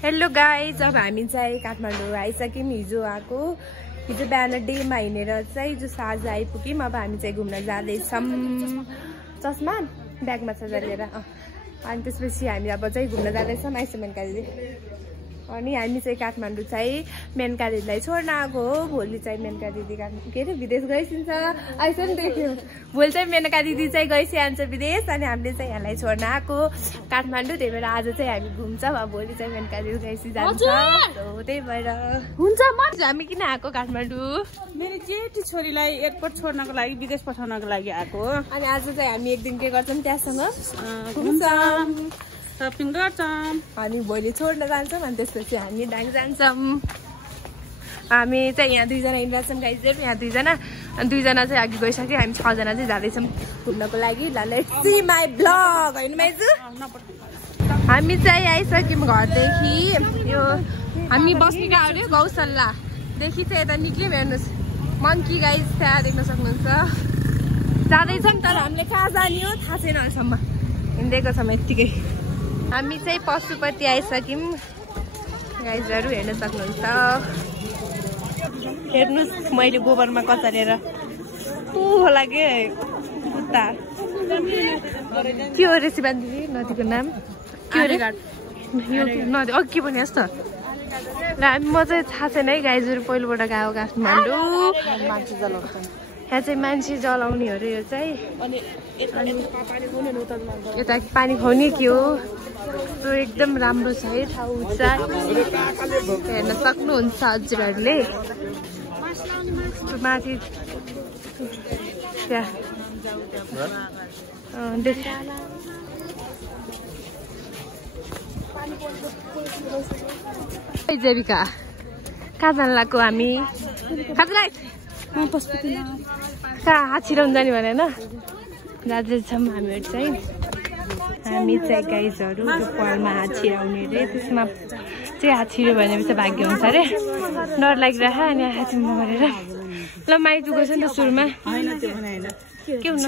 Hello guys, अब हामी चाहिँ काठमाडौँ आइसक्यौँ। हिजो बिहान डेमा हिँडेर चाहिँ जो साँझ आइपुग्यौँ। अब हामी चाहिँ घुम्न जाँदैछौँ। चस्मा ब्यागमा छ जलेर। अनि त्यसपछि हामी अब चाहिँ घुम्न जाँदैछौँ मेनका दिदी। अनि हामी चाहिँ काठमाडौँ चाहिँ मेनका दिदीलाई छोड्न आएको हो। भोलि चाहिँ मेनका दिदी के अरे विदेश गइसिन्छ। आइस नि देख्यो। भोलि चाहिँ मेनका दिदी चाहिँ गइसक्छ विदेश। अनि हामीले चाहिँ यहाँलाई छोड्न आएको काठमाडौँ। त्यही भएर आज चाहिँ हामी घुम्छौँ। अब भोलि चाहिँ मेनका दिदी गइसि जान्छ। त्यही भएर हुन्छ। हामी किन आएको काठमाडौँ? मेरो जेठी छोरीलाई एयरपोर्ट छोड्नको लागि विदेश पठाउनको लागि आएको। अनि आज चाहिँ हामी एक दिन के गर्छौँ त्यहाँसँग सपिङ गर्छौँ। अनि भोलि छोड्न जान्छौँ। अनि त्यसपछि हामी डाङ जान्छौँ। हामी चाहिँ यहाँ 2 जना हिँडिरहेको छौँ गाइजहरू। यहाँ 2 जना अनि 2 जना चाहिँ अघि गइसक्यो। हामी 6 जना चाहिँ जाँदैछौँ घुम्नको लागि। लेट्स सी माई ब्लग होइन माइजु। हामी चाहिँ आइसक्यौँ घरदेखि। यो हामी बस्ने गाउँ गौशालादेखि चाहिँ यता निक्ल्यौँ। हेर्नुहोस् मङ्की गाइज त्यहाँ देख्न सक्नुहुन्छ। जाँदैछौँ तर हामीले कहाँ जाने हो थाहा छैन अहिलेसम्म। हिँडेको छौँ यत्तिकै। हामी चाहिँ पशुपति आइसक्यौँ गाइजहरू हेर्न सक्नुहुन्छ। हेर्नुहोस् मैले गोबरमा कचरेर होला के कुत्ता के हो रे शिवानी दिदी नदीको नाम के हो रे? यो नदी अघि के भने जस्तो र म चाहिँ थाहा छैन है गाइजहरू। पहिलोपल्ट गएको काठमाडौँ। यहाँ चाहिँ मान्छे जलाउने हो अरे यो चाहिँ। यता पानी खुवाउने के हो यस्तो एकदम राम्रो छ है ठाउँ। हेर्न सक्नुहुन्छ हजुरहरूले माथि त्यहाँ जेविका कहाँ जानु लाग्यो हामी? कहाँ हात छिराउनु जाने भने होइन जाँदैछौँ हामीहरू चाहिँ। हामी चाहिँ गाइजहरू पलमा हात छिराउने अरे। त्यसमा चाहिँ हात छिर्यो भने चाहिँ भाग्य हुन्छ अरे। डर लागिरह अनि हात छिर्नु गरेर ल माइजु गएछ नि त सुरुमा। के हुन्छ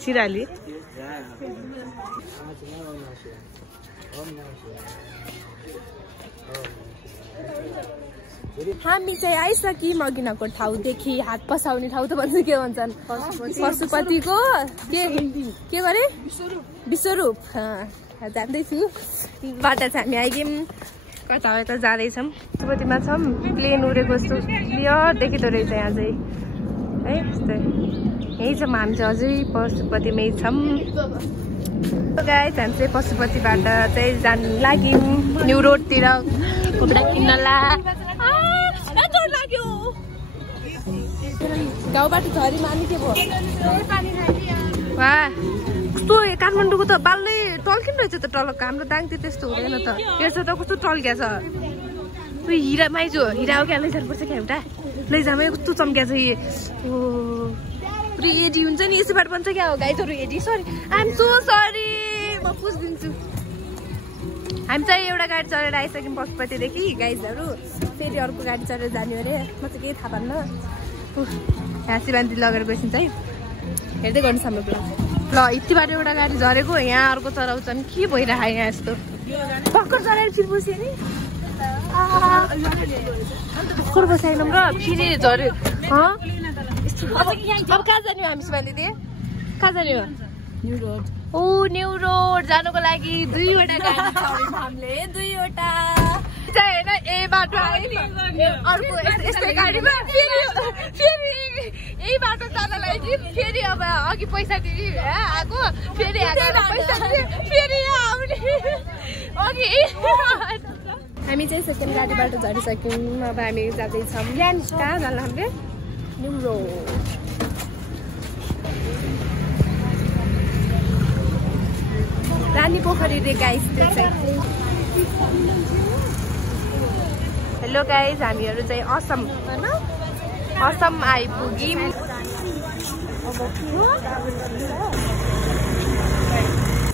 छिराली हामी चाहिँ आइसक्यौँ अघिनको ठाउँदेखि। हात पसाउने ठाउँ त भन्छ के भन्छन् पशुपतिको के गरे विश्वरूप जान्दैछु। बाटो चाहिँ हामी आइगयौँ। कता यता जाँदैछौँ। पशुपतिमा छौँ। प्लेन उडेको जस्तो क्लियर देखिँदो रहेछ यहाँ चाहिँ है। यस्तै यहीँ छौँ हामी चाहिँ अझै पशुपतिमै छौँ। गाइस हामी चाहिँ पशुपतिबाट चाहिँ जानु लाग्यौँ न्यु रोडतिर कपडा किन्नला। गाउँबाट झरीमा अनि के भयो? कस्तो काठमाडौँको त बाल्दै टल्किनु रहेछ त टलक्क। हाम्रो दाङतिर त्यस्तो हुँदैन त। यसो त कस्तो टल्किया छ। उयो हिरा माइजो हिरा हो क्या लैजानुपर्छ क्या एउटा लैजामै कस्तो चम्किया छ। पुरै एडी हुन्छ नि यसैबाट बन्छ क्या हो गाइजहरू एडी। Sorry I am so sorry म पुछिदिन्छु। हामी चाहिँ एउटा गाडी चढेर आइसक्यौँ पशुपतिदेखि गाइजहरू। फेरि अर्को गाडी चढेर जाने अरे। म चाहिँ केही थाहा पान्न। यहाँ शिवान्ती लगेर गइसिन्छ है। हेर्दै गर्नुहोस् हाम्रो ब्लग। ल यतिबाट एउटा गाडी झरेको यहाँ अर्को चलाउँछन्। के भइरहेको यहाँ यस्तो भर्खर चढाएर फेरि बस्यो नि भर्खर बसाएनौँ र फेरि झऱ्यो। अब कहाँ जाने हो हामी शिवान्ती दिदी? कहाँ जाने हो? ओ न्यु रोड जानुको लागि 2वटा गाडी छ हामीले। 2वटा चाहिँ होइन ए बाटो अर्को यस्तै गाडीमा फेरि यही बाटो जानलाई कि फेरि अब अघि पैसा दिदी आएको फेरि पैसा फेरि आउने अघि। हामी चाहिँ सेकेन्ड गाडीबाट झरिसक्यौँ। अब हामी जाँदैछौँ कहाँ जानु हामीले? New road. रानी पोखरी रे गाइस त्यो चाहिँ। हेलो गाइस हामीहरू चाहिँ असम आइपुग्यौँ।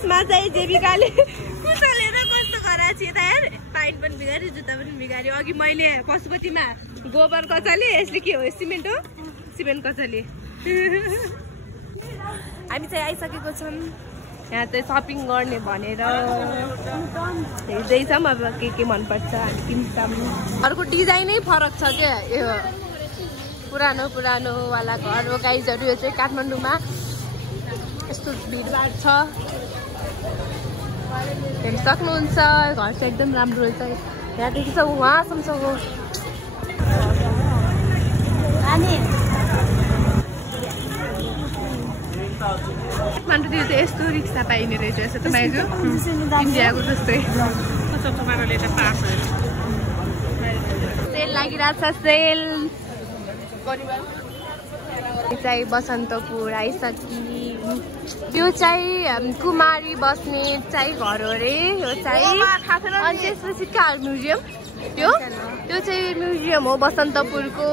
मा चाहिँ जेविकाले कुचलेर कस्तो गराएको थियो त यार। पाइन पनि बिगाऱ्यो जुत्ता पनि बिगाऱ्यो। अघि मैले पशुपतिमा गोबर कचाले यसले के हो सिमेन्ट हो सिमेन्ट कचाले हामी चाहिँ आइसकेको छौँ यहाँ चाहिँ सपिङ गर्ने भनेर हेर्दैछौँ अब के मनपर्छ हामी किन्छौँ। अर्को डिजाइनै फरक छ क्या यो पुरानो वाला घर हो गाइजहरू। यो चाहिँ काठमाडौँमा यस्तो भिडभाड छ हेर्न सक्नुहुन्छ। घर चाहिँ एकदम राम्रो रहेछ यहाँदेखि छ उहाँसम्म छ हो। काठमाडौँतिर चाहिँ यस्तो रिक्सा पाइने रहेछ यसो त माइजू इन्डियाको जस्तै। सेल लागिरहेको छ सेल। चाहिँ बसन्तपुर आइसकि यो चाहिँ कुमारी बस्ने चाहिँ घर हो अरे यो चाहिँ। अनि त्यसपछि कहाँ म्युजियम त्यो चाहिँ म्युजियम हो बसन्तपुरको।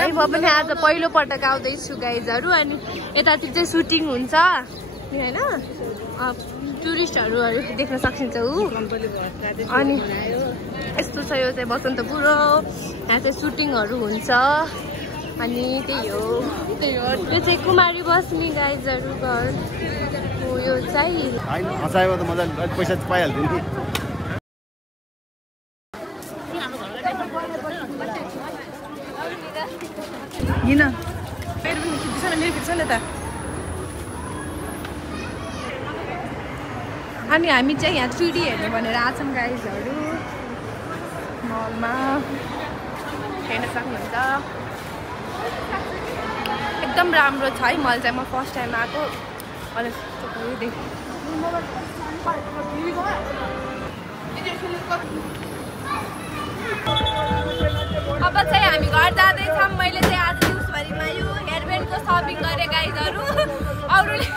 म पनि आज पहिलो पटक आउँदैछु गाइजहरू। अनि यतातिर चाहिँ सुटिङ हुन्छ होइन टुरिस्टहरू देख्न सकिन्छ ऊ। अनि यस्तो छ यो चाहिँ बसन्तपुर हो यहाँ चाहिँ सुटिङहरू हुन्छ। अनि त्यही हो यो चाहिँ कुमारी बस्ने गाइजहरू घर हो यो चाहिँ। पैसा पाइहाल्थ्यो नि। किन मेरो पनि खिच्छ न मेरो खिच्छ नि त। अनि हामी चाहिँ यहाँ 3D हेर्ने भनेर आछौँ गाइजहरू मलमा हेर्न सक्नुहुन्छ। एकदम राम्रो छ है मल चाहिँ। म फर्स्ट टाइम आएको अनि अब चाहिँ हामी घर जाँदैछौँ। मैले चाहिँ आज दिउँसभरिमा यो हेयरब्यान्डको सपिङ गरेँ गाइजहरू। अरूले